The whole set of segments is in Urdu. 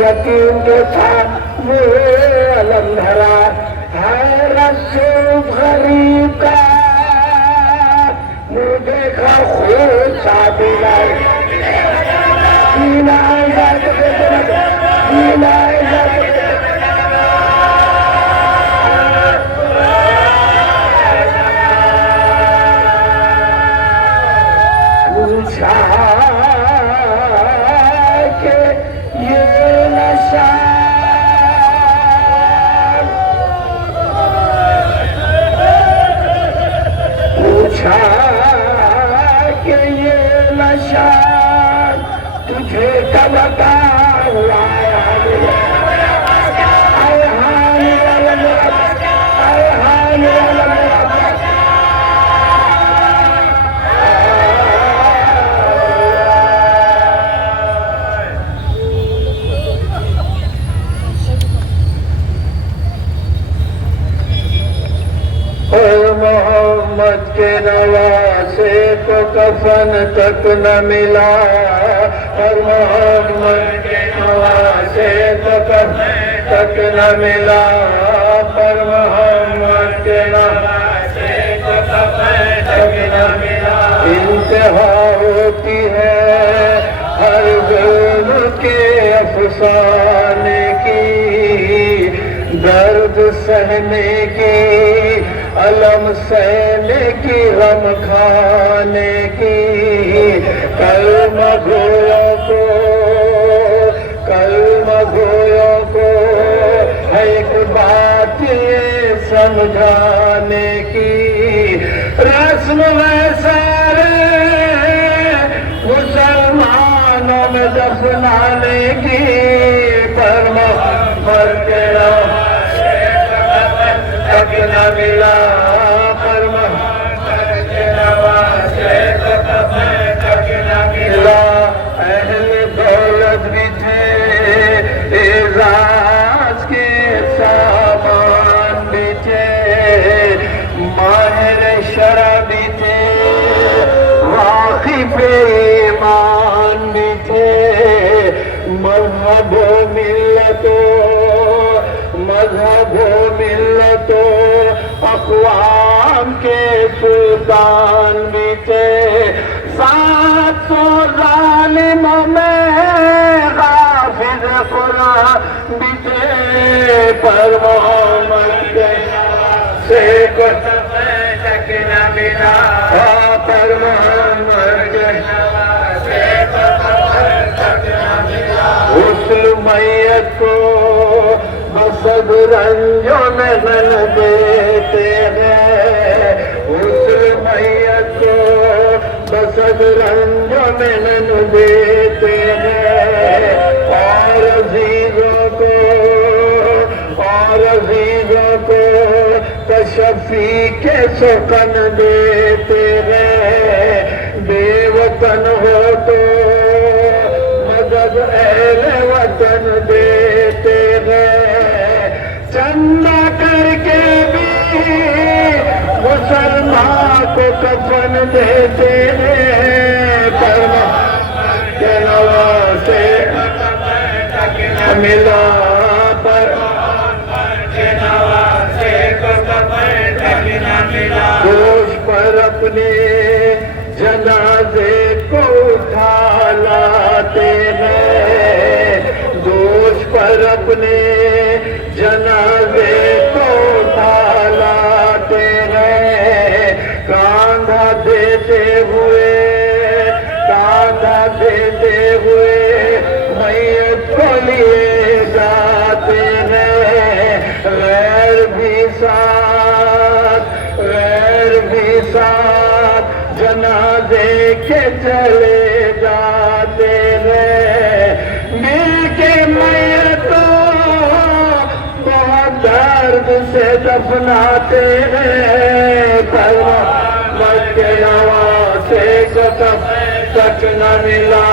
یتیم جو تھا وہ علم دھرا ہے رسول غریب کا منہ دیکھا خود شادی لائی سینہ عزت سینہ عزت پوچھا کہ یہ نشہ پوچھا کہ یہ نشہ تجھے کب عطا ہوا محمد کے نواسے کو کفن تک نہ ملا اور محمد کے نواسے کو کفن تک نہ ملا پر محمد کے نواسے کو کفن تک نہ ملا انتہا ہوتی ہے ہر ظلم کے افسانے کی درد سہنے کی علم سہنے کی غم کھانے کی کلمہ گویوں کو ہے ایک بات یہ سمجھانے کی رسم ہے سارے مسلمانوں میں دفنانے کی پر محمد کے نواسے تک نہ ملا پر محمد کے نواسے تک نہ ملا اہل دولت بھی تھے اعزاز کے سامان بھی تھے ماہر شرع بھی تھے واقف ایمان بھی تھے مذہب و ملت و اقوام کے سلطان بھی تھے 700 ظالموں میں حافظ قرآن بھی تھے پر محمد کے سے کچھ تک نہ ملا پر محمد کے سے تک نہ ملا غسل میت کو بسد رنجوں میں نل دیتے ہیں غسل میت کو بسد رنجوں میں نل دیتے ہیں اور عزیزوں کو تشفی کے سکن دیتے ہیں بے وطن ہو تو مدد اہل وطن دیتے ہیں چندہ کر کے بھی مسلمان کو کفن دیتے ہیں پر محمد کے نواسے تک نہ ملا پر محمد کے نواسے تک نہ ملا دوش پر اپنے جنازے کو اٹھا لاتے ہیں دوش پر اپنے جنازے کو اٹھا لاتے ہیں کاندھا دیتے ہوئے میت کو لیے جاتے ہیں غیر بھی ساتھ جنازے کے چلے جاتے ہیں مل کے میتوں بہت درد سے دفناتے ہیں پر محمد کے نواسے کو تک نہ ملا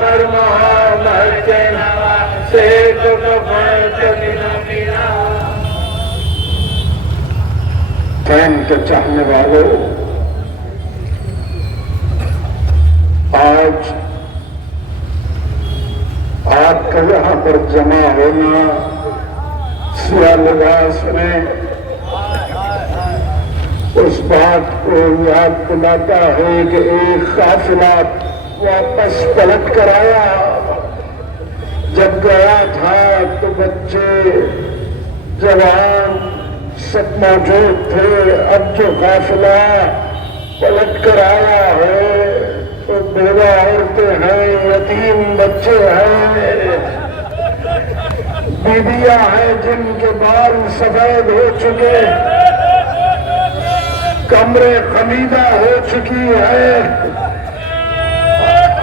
پر محمد کے نواسے کو تک نہ ملا فین کے چاہنے والوں آج آپ کا یہاں پر جمع ہونا سیاہ لباس میں اس بات کو یاد دلاتا ہے کہ ایک قافلہ واپس پلٹ کر آیا جب گیا تھا تو بچے جوان سب موجود تھے اب جو قافلہ پلٹ کر آیا ہے تو بیوہ عورتیں ہیں یتیم بچے ہیں بیویاں ہیں جن کے بال سفید ہو چکے کمرے خمیدہ ہو چکی ہے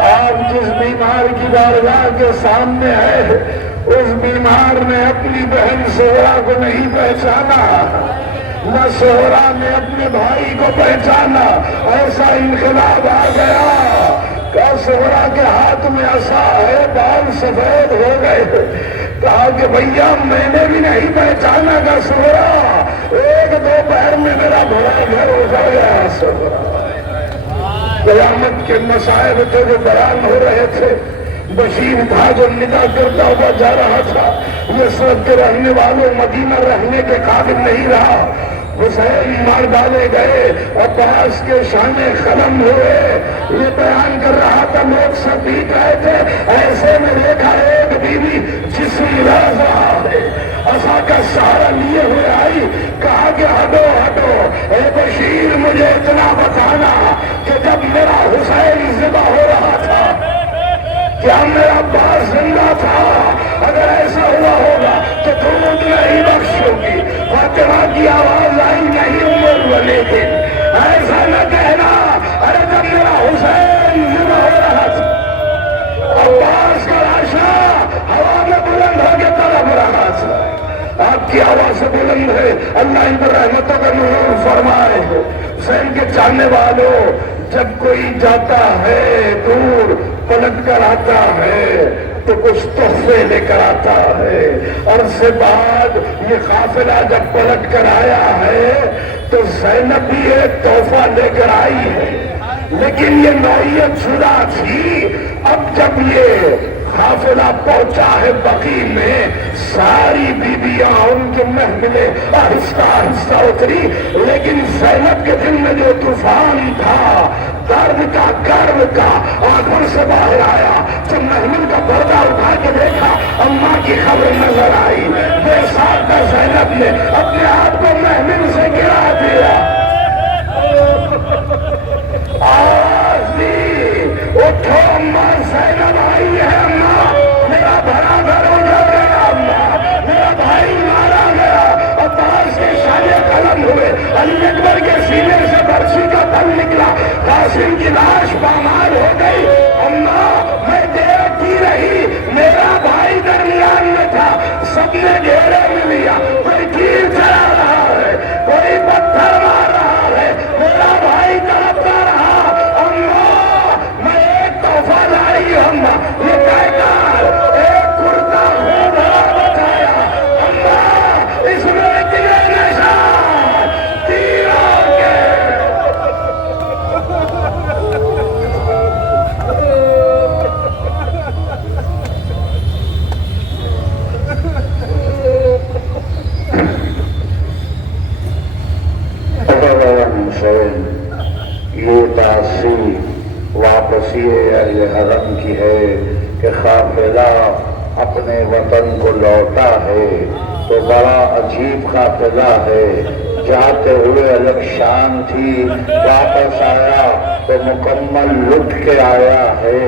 آپ جس بیمار کی بارگاہ کے سامنے ہے اس بیمار نے اپنی بہن سہرا کو نہیں پہچانا نہ سہرا نے اپنے بھائی کو پہچانا ایسا انقلاب آ گیا کہ سہرا کے ہاتھ میں عصا ہے بال سفید ہو گئے کہا کہ بھیا میں نے بھی نہیں پہچانا کہ سہرا ایک دو پیر میں میرا بڑا گھر اجڑ گیا سہرا قیامت کے مصائب تھے جو بیان ہو رہے تھے بشیر تھا جو ندا کرتا ہوا جا رہا تھا نصرت کے رہنے والوں مدینہ رہنے کے قابل نہیں رہا حسین مار ڈالے گئے عباس کے شانے قلم ہوئے یہ بیان کر رہا تھا لوگ سب پیٹ رہے تھے ایسے میں دیکھا ایک بیوی جسم لرز رہا ہے، عصا کا سہارا لیے ہوئے آئی، کہا کہ ہٹو ہٹو، اے بشیر مجھے اتنا بتانا کہ جب میرا حسین ذبح ہو رہا تھا کیا میرا عباس زندہ تھا؟ اگر ایسا ہوا ہوگا تو تم نہیں بخشو گی۔ فاطمہ کی آواز آئی، نہیں عمر، لیکن ایسا نہ کہنا ارے جب میرا حسین ذبح ہو رہا تھا عباس کا لاشا ہوا میں بلند ہو کے طرف رہا تھا۔ آپ کی آواز سے بلند ہے، اللہ ان پر رحمتوں کا نزول فرمائے۔ حسین کے چاہنے والوں، جب کوئی جاتا ہے دور پلٹ کر آتا ہے تو کچھ تحفے لے کر آتا ہے، اور اس سے بعد یہ قافلہ جب پلٹ کر آیا ہے تو زینب بھی ایک تحفہ لے کر آئی ہے، لیکن یہ نوعیت شدہ تھی۔ اب جب یہ قافلہ پہنچا ہے بقیع میں، ساری بیویاں ان کے محملیں آہستہ آہستہ اتری، لیکن زینب کے دل میں جو طوفان تھا درد کا، کرب کا، آنکھوں سے باہر آیا۔ جب محمل کا پردہ اٹھا کے دیکھا، اماں کی خبر نظر آئی، بے سادہ زینب نے اپنے آپ کو محمل سے گرا دیا۔ آواز دی، اٹھو اماں، زینب آئی ہے، اماں میرا بھرا گھر اجڑ گیا، اماں میرا بھائی مارا گیا۔ عباس کے شانے قلم ہوئے، علی اکبر کے سینے سے برچی کا تل نکلا، قاسم کی لاش پامال ہو گئی۔ اماں میں دیکھتی رہی، میرا بھائی درمیان میں تھا، سب نے گھیرے میں لیا، کوئی تیر چلا رہا ہے، کوئی پتھر مار رہا ہے، میرا بھائی تڑپتا رہا۔ اماں میں ایک تحفہ لائی، اماں یہ کائنات ایک کرتا خوب بڑا بچایا، اماں اس میں اتنے نشان تیروں کے۔ یہ تاثیر واپسی اہل حرم کی ہے کہ قافلہ اپنے وطن کو لوٹا ہے تو بڑا عجیب قافلہ ہے۔ جاتے ہوئے الگ شان تھی، واپس آیا تو مکمل لٹ کے آیا ہے۔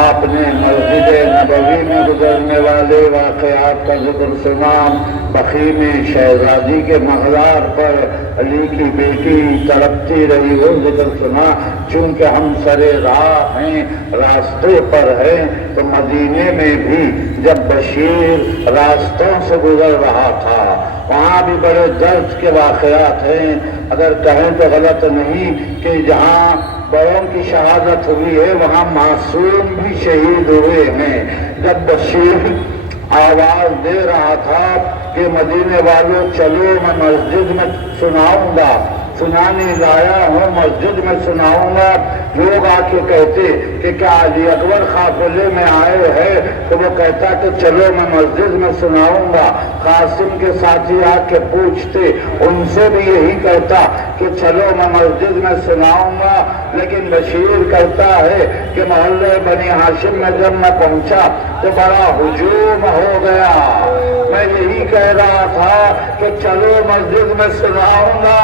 آپ نے مسجد نبوی میں گزرنے والے واقعات کا ذکر سنا، بقیع میں شہزادی کے مغزار پر علی کی بیٹی تڑپتی رہی وہ ذکر سنا۔ چونکہ ہم سرے راہ ہیں، راستے پر ہیں، تو مدینے میں بھی جب بشیر راستوں سے گزر رہا تھا وہاں بھی بڑے درد کے واقعات ہیں۔ اگر کہیں تو غلط نہیں کہ جہاں بڑوں کی شہادت ہوئی ہے وہاں معصوم بھی شہید ہوئے ہیں۔ جب بشیر آواز دے رہا تھا کہ مدینے والوں چلو میں مسجد میں سناؤں گا، سنانے لایا ہوں، مسجد میں سناؤں گا، لوگ آ کے کہتے کہ کیا علی اکبر قافلے میں آئے ہیں، تو وہ کہتا کہ چلو میں مسجد میں سناؤں گا۔ قاسم کے ساتھی آ کے پوچھتے، ان سے بھی یہی کہتا کہ چلو میں مسجد میں سناؤں گا، لیکن بشیر کہتا ہے کہ محلے بنی ہاشم میں جب میں پہنچا تو بڑا ہجوم ہو گیا۔ میں یہی کہہ رہا تھا کہ چلو مسجد میں سناؤں گا،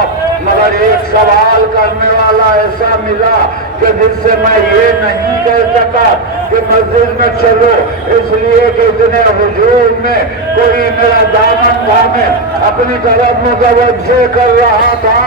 مگر ایک سوال کرنے والا ایسا ملا کہ جس سے میں یہ نہیں کہہ سکا کہ مسجد میں چلو، اس لیے کہ اتنے ہجوم میں کوئی میرا دامن تھامے اپنی طرف متوجہ کر رہا تھا۔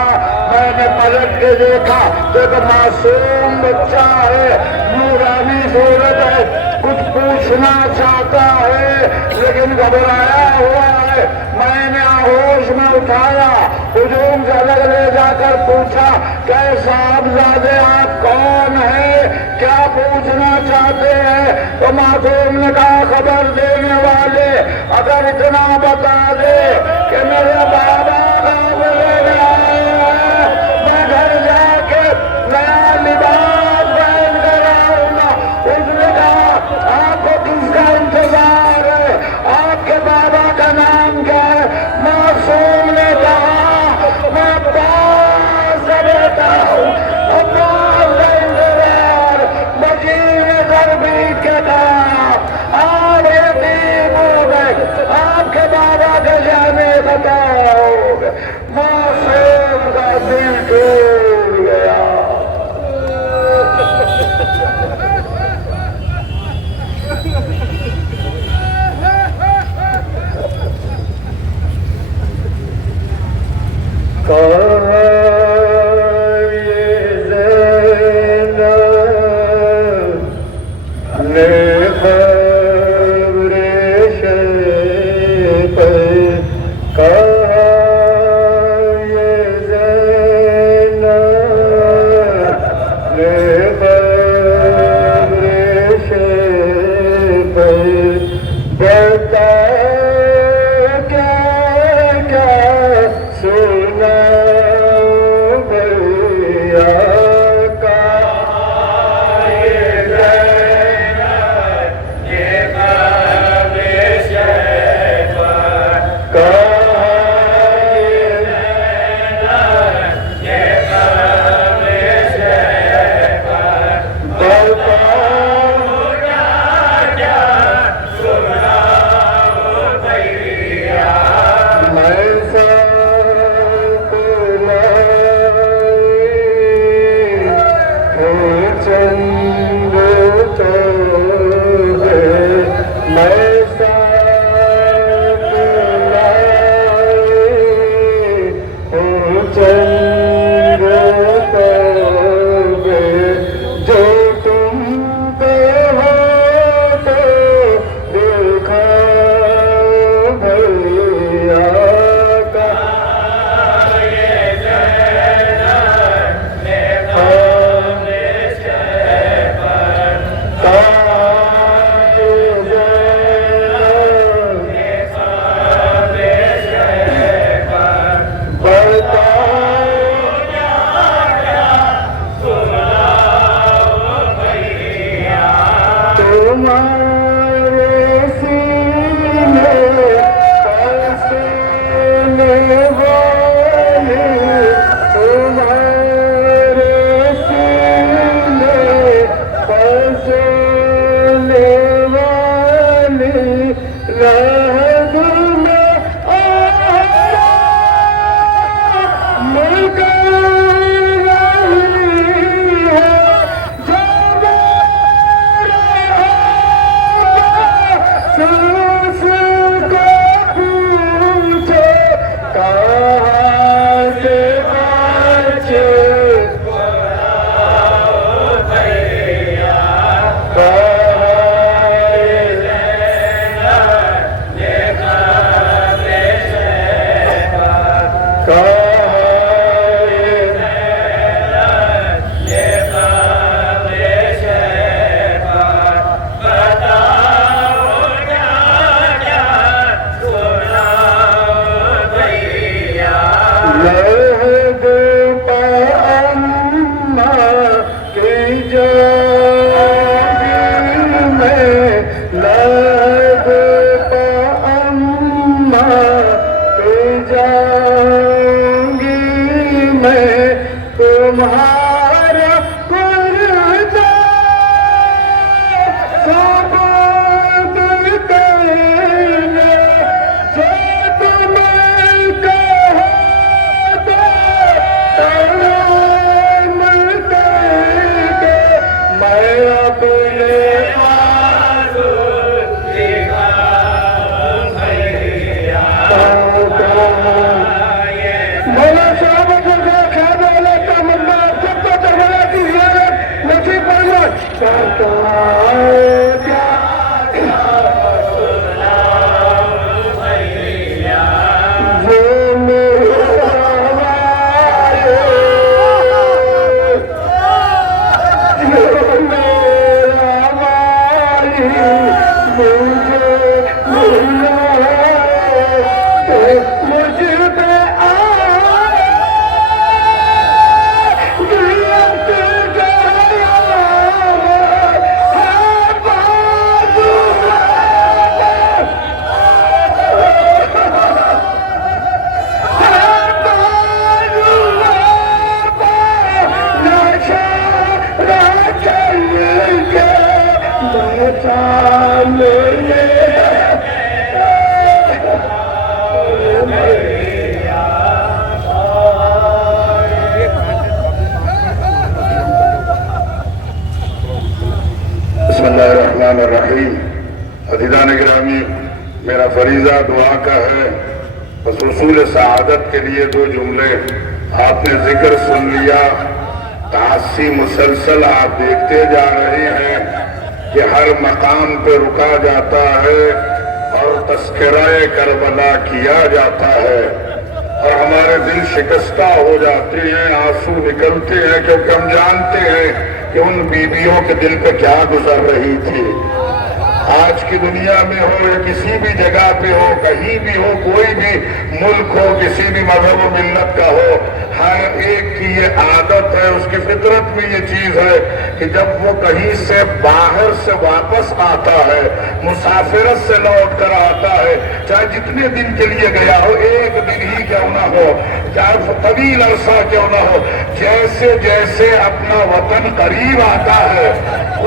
میں نے پلٹ کے دیکھا تو ایک معصوم بچہ ہے، نورانی صورت ہے، کچھ پوچھنا چاہتا ہے لیکن گھبرایا ہوا ہے۔ میں نے آغوش میں اٹھایا، ہجوم سے الگ لے جا کر پوچھا کہ صاحبزادے آپ کون ہیں، کیا پوچھنا چاہتے ہیں؟ تو معصوم نے کہا خبر دینے والے اگر اتنا بتا دے کہ میرے بابا قافلے میں آئے ہیں، میں گھر جا کے نیا لباس پہن کر آؤں گا۔ اس نے کہا آپ کو کس کا انتظار ہے، آپ کے بابا کا نام کیا ہے؟ معصوم نے کہا میں عباس کا بیٹا ہوں، عباس کا انتظار۔ بشیر نے سر پیٹ کے کہا آپ بتا کیا کیا سنا بھیا کا عزیزان گرامی، میرا فریضہ دعا کا ہے، بس حصول سعادت کے لیے دو جملے آپ نے ذکر سن لیا، تعاسی مسلسل آپ دیکھتے جا رہے ہیں کہ ہر مقام پہ رکا جاتا ہے اور تذکرہ کربلا کیا جاتا ہے اور ہمارے دل شکستہ ہو جاتے ہیں، آنسو نکلتے ہیں، کیونکہ ہم جانتے ہیں کہ ان بیویوں کے دل پہ کیا گزر رہی تھی۔ آج کی دنیا میں ہو یا کسی بھی جگہ پہ ہو، کہیں بھی ہو، کوئی بھی ملک ہو، کسی بھی مذہب و ملت کا ہو، ہر ایک کی یہ عادت ہے، اس کی فطرت میں یہ چیز ہے کہ جب وہ کہیں سے باہر سے واپس آتا ہے، مسافرت سے لوٹ کر آتا ہے، چاہے جتنے دن کے لیے گیا ہو، ایک دن ہی کیوں نہ ہو، چاہے طویل عرصہ کیوں نہ ہو، جیسے جیسے اپنا وطن قریب آتا ہے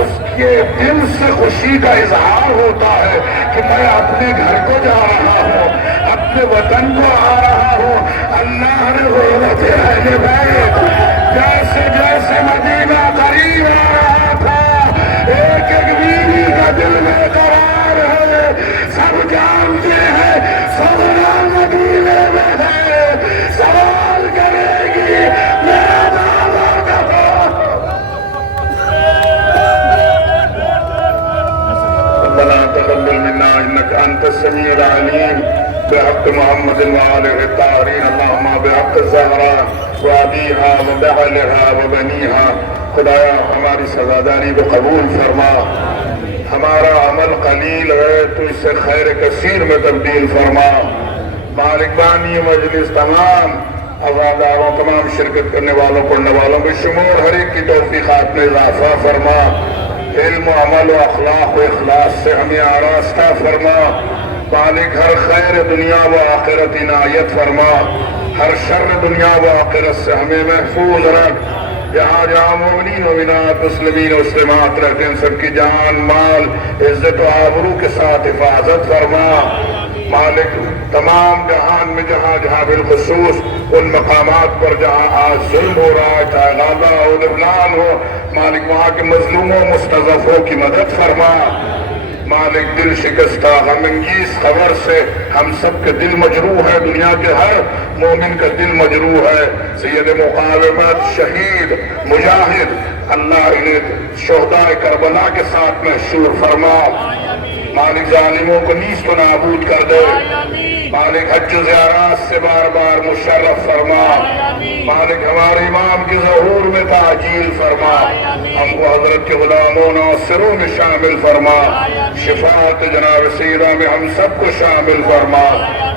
اس کے دل سے خوشی کا اظہار ہوتا ہے کہ میں اپنے گھر کو جا رہا ہوں، اپنے وطن کو آ رہا ہوں۔ اللہ نے غربت اہل بیت جیسے جیسے مدینہ قریب آ رہا تھا، ایک ایک بیوی کا دل میں قرار ہے، سب جانتے ہیں سغرا مدینے میں ہے، سوال کرے گی میرا بابا کہاں؟ ربنا تقبل منا انك انت السميع العليم بحق محمد وآله الطاهرين اللهم بحق الزهراء وابيها وبعلها وبنيها خدایا ہماری سزاداری کو قبول فرما، ہمارا عمل قلیل ہے تو اسے خیر کثیر میں تبدیل فرما۔ مالک بانی مجلس تمام عزاداروں، تمام شرکت کرنے والوں، پڑھنے والوں میں شمول ہر ایک کی توفیقات میں اضافہ فرما، علم و عمل و اخلاق و اخلاص سے ہمیں آراستہ فرما۔ مالک ہر خیر دنیا و آخرت عنایت فرما، ہر شر دنیا و آخرت سے ہمیں محفوظ رکھ۔ جہاں جہاں مومنین و مومنات، مسلمین و مسلمات رہتے ہیں سب کی جان مال عزت و آبرو کے ساتھ حفاظت فرما۔ مالک تمام جہان میں جہاں جہاں بالخصوص ان مقامات پر جہاں آج ظلم ہو رہا ہے، چاہے غزہ ہو، لبنان ہو، مالک وہاں کے مظلوموں مستضعفوں کی مدد فرما۔ مالک دل شکستہ غم انگیز خبر سے ہم سب کے دل مجروح ہے، دنیا کے ہر مومن کا دل مجروح ہے۔ سید مقاومت، شہید، مجاہد، اللہ انہیں شہداء کربلا کے ساتھ محشور فرما۔ مالک ظالموں کو نیست و نابود کر دے۔ مالک حج و زیارات سے بار بار مشرف فرما۔ مالک ہمارے امام کی ظہور میں تعجیل فرما، ہم کو حضرت کے غلاموں ناصروں میں شامل فرما، شفاعت جناب سیدہ میں ہم سب کو شامل فرما۔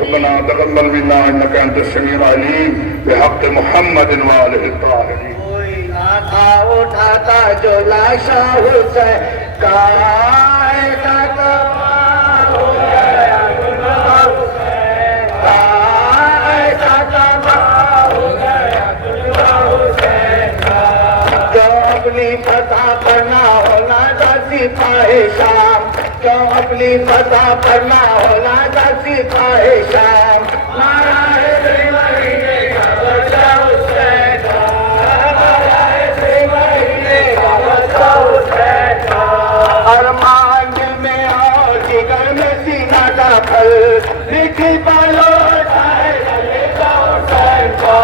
ربنا تقبل منا انک انت السمیع العلیم بحق محمد وآلہ الطاہرین۔ کوئی نہ تھا اٹھاتا جو لاشا حسین کا فتح کرنا ہونا تھا سپاہ شام، کیوں اپنی فتح کرنا ہونا تھا سپاہ شام۔ ارمان دل میں اور جگر میں سینہ داخل، لکھی پالو اٹھائے گلے کا حسین کو،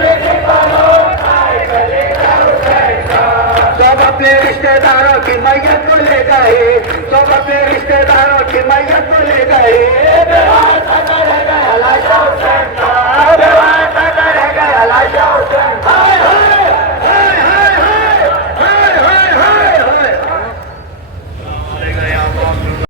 لکھی پالو اٹھائے گلے کا حسین کو۔ سب اپنے رشتہ داروں کی میت کو لے گئے، سب اپنے رشتہ داروں کی میت کو لے گئے۔